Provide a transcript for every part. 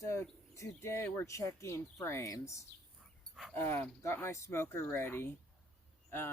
So today we're checking frames. Got my smoker ready.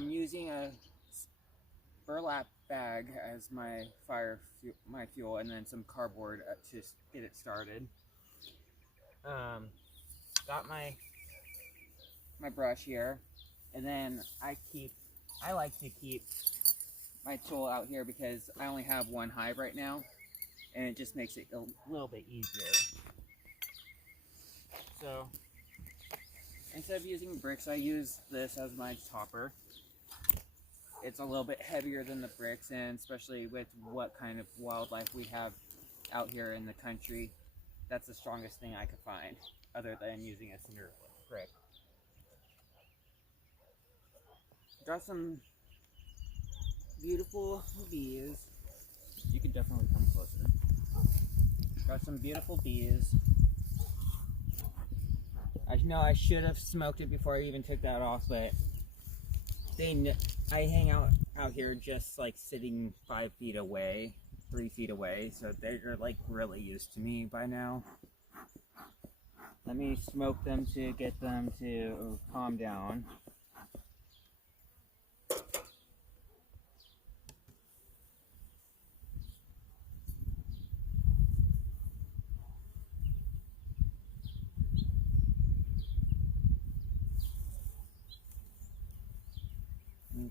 Using a burlap bag as my fuel, and then some cardboard to get it started. Got my brush here, and then I like to keep my tool out here because I only have one hive right now, and it just makes it a little bit easier. So instead of using bricks, I use this as my topper. It's a little bit heavier than the bricks, and especially with what kind of wildlife we have out here in the country, that's the strongest thing I could find, other than using a cinder brick. Got some beautiful bees. You can definitely come closer. Got some beautiful bees. I know I should have smoked it before I even took that off, but I hang out here just like sitting 5 feet away, 3 feet away, so they're like really used to me by now. Let me smoke them to get them to calm down.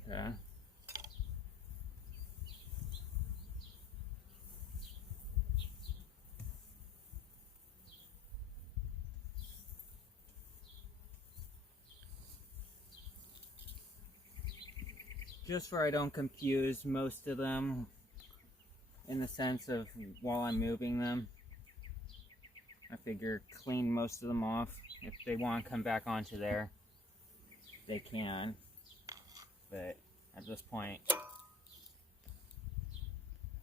Okay. Just so I don't confuse most of them in the sense of while I'm moving them, I figure clean most of them off. If they want to come back onto there, they can. But at this point,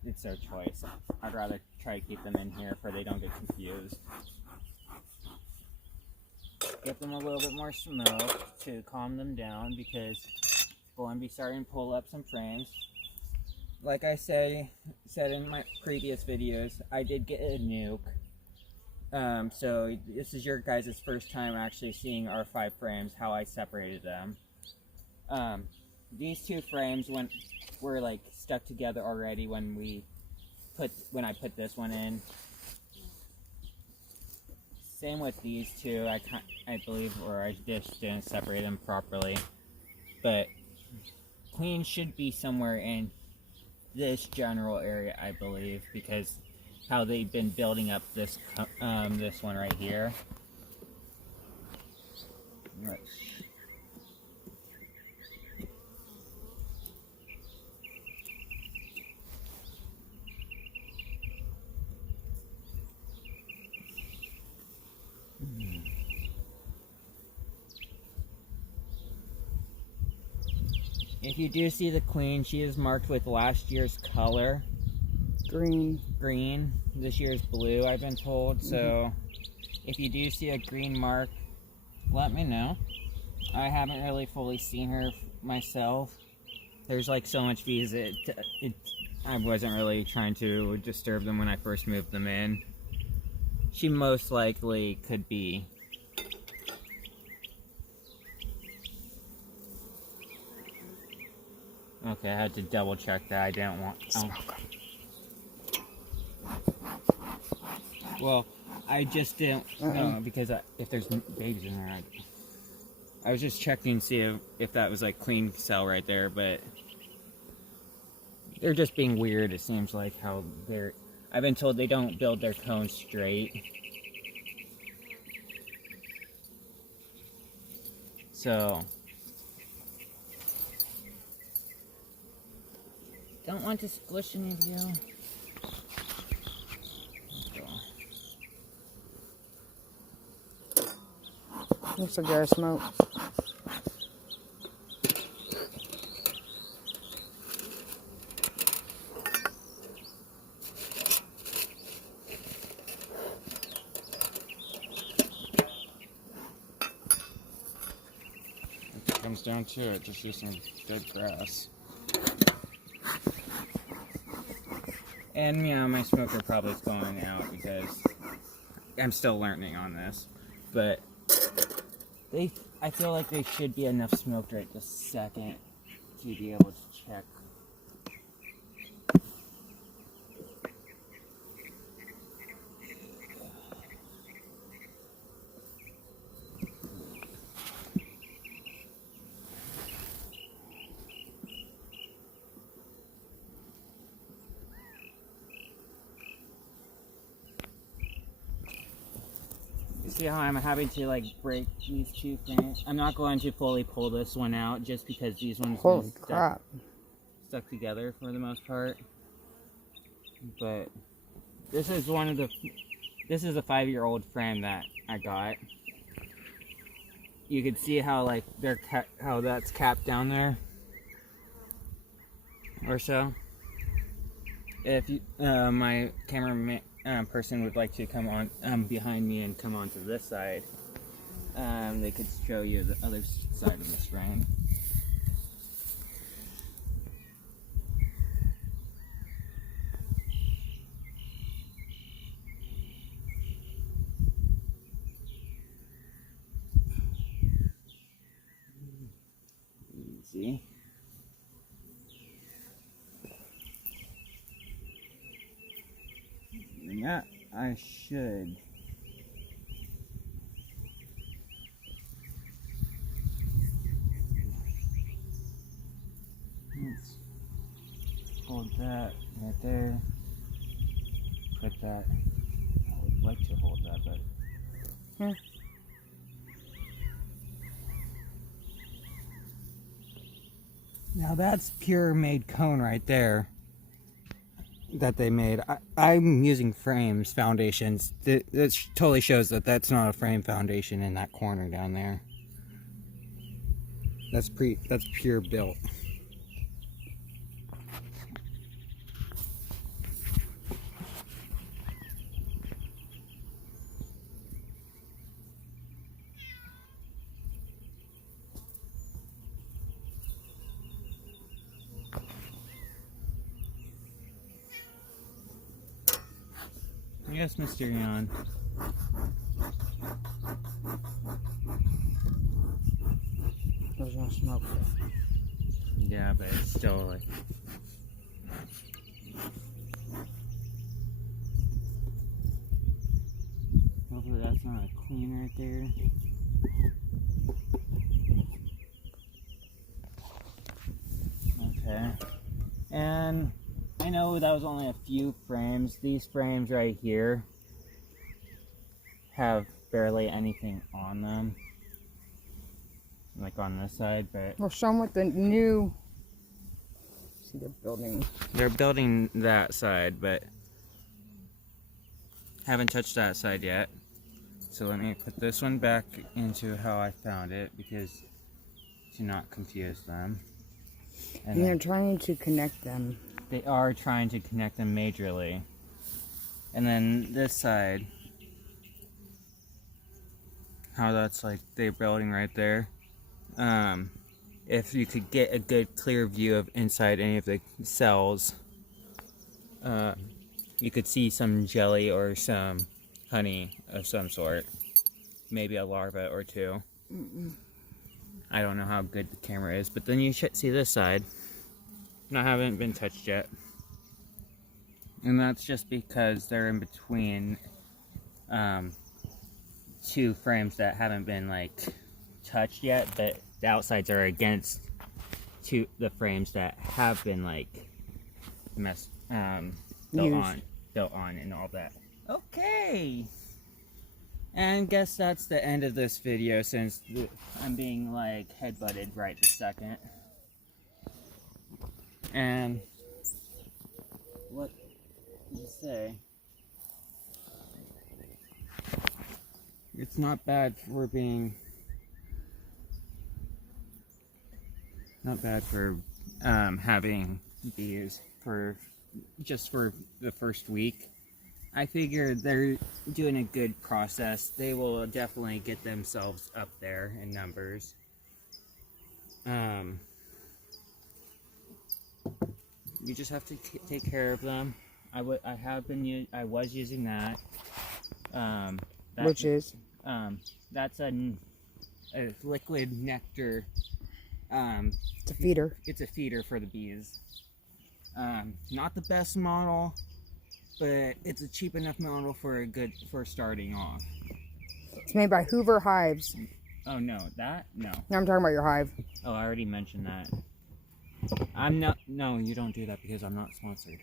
it's their choice. I'd rather try to keep them in here so they don't get confused. Give them a little bit more smoke to calm them down because it's going to be starting to pull up some frames. Like I said in my previous videos, I did get a nuke. So this is your guys' first time actually seeing our 5 frames, how I separated them. These 2 frames were like stuck together already when I put this one in. Same with these 2, I believe, or I just didn't separate them properly. But queen should be somewhere in this general area, I believe, because how they've been building up this one right here. Right. If you do see the queen, she is marked with last year's color. Green. This year's blue, I've been told. So if you do see a green mark, let me know. I haven't really fully seen her myself. There's like so much bees I wasn't really trying to disturb them when I first moved them in. She most likely could be. Okay, I had to double check that. I didn't want. Smoke. Well, I just didn't because if there's babies in there, I was just checking to see if that was like clean cell right there, but they're just being weird. It seems like how I've been told they don't build their cones straight. So don't want to squish any of you. Looks like jar of smoke. If it comes down to it, just use some dead grass. And yeah, my smoker probably is going out because I'm still learning on this, but I feel like they should be enough smoked right this second to be able to check. See how I'm having to like break these two frames? I'm not going to fully pull this one out just because these ones Holy are crap. stuck together for the most part. But this is this is a 5-year-old frame that I got. You can see how like how that's capped down there or so. If you, my camera person would like to come on behind me and come onto this side, they could show you the other side of this frame. See? Yeah, I should. Let's hold that right there. Put that. I would like to hold that, but. Yeah. Now that's pure made cone right there that they made. I'm using frames, foundations. This totally shows that that's not a frame foundation in that corner down there. That's pure built. Yes, Mr. Yan. There's no smoke there. Yeah, but it's still like. Hopefully that's not a clean right there. Okay. And I know that was only a few frames. These frames right here have barely anything on them. Like on this side, but Well, show them what the new. See, they're building that side, but haven't touched that side yet. So let me put this one back into how I found it, because to not confuse them. And they're trying to connect them. They are trying to connect them majorly. And then this side, how that's like they're building right there. If you could get a good clear view of inside any of the cells, you could see some jelly or some honey of some sort. Maybe a larva or two. I don't know how good the camera is, but then you should see this side. No, haven't been touched yet. And that's just because they're in between two frames that haven't been like touched yet, but the outsides are against the frames that have been like built on and all that. Okay. And guess that's the end of this video, since I'm being like headbutted right this second. And what to say? It's not bad for being having these for just for the first week. I figure they're doing a good process. They will definitely get themselves up there in numbers. You just have to take care of them. I was using that. Which is? That's a liquid nectar. It's a feeder. It's a feeder for the bees. Not the best model, but it's a cheap enough model for starting off. It's made by Hoover Hives. Oh no, that? No. No, I'm talking about your hive. Oh, I already mentioned that. No, you don't do that because I'm not sponsored.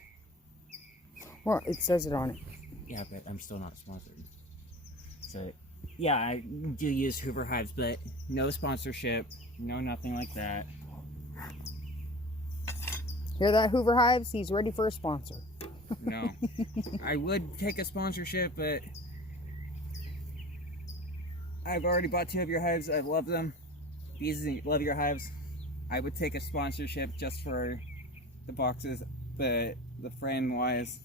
Well, it says it on it. Yeah, but I'm still not sponsored. So, yeah, I do use Hoover Hives, but no sponsorship, no nothing like that. Hear that, Hoover Hives? He's ready for a sponsor. No. I would take a sponsorship, but I've already bought 2 of your hives. I love them. Bees love your hives. I would take a sponsorship just for the boxes, but the frame-wise,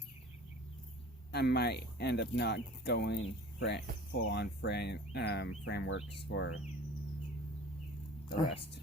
I might end up not going full-on frameworks for the rest.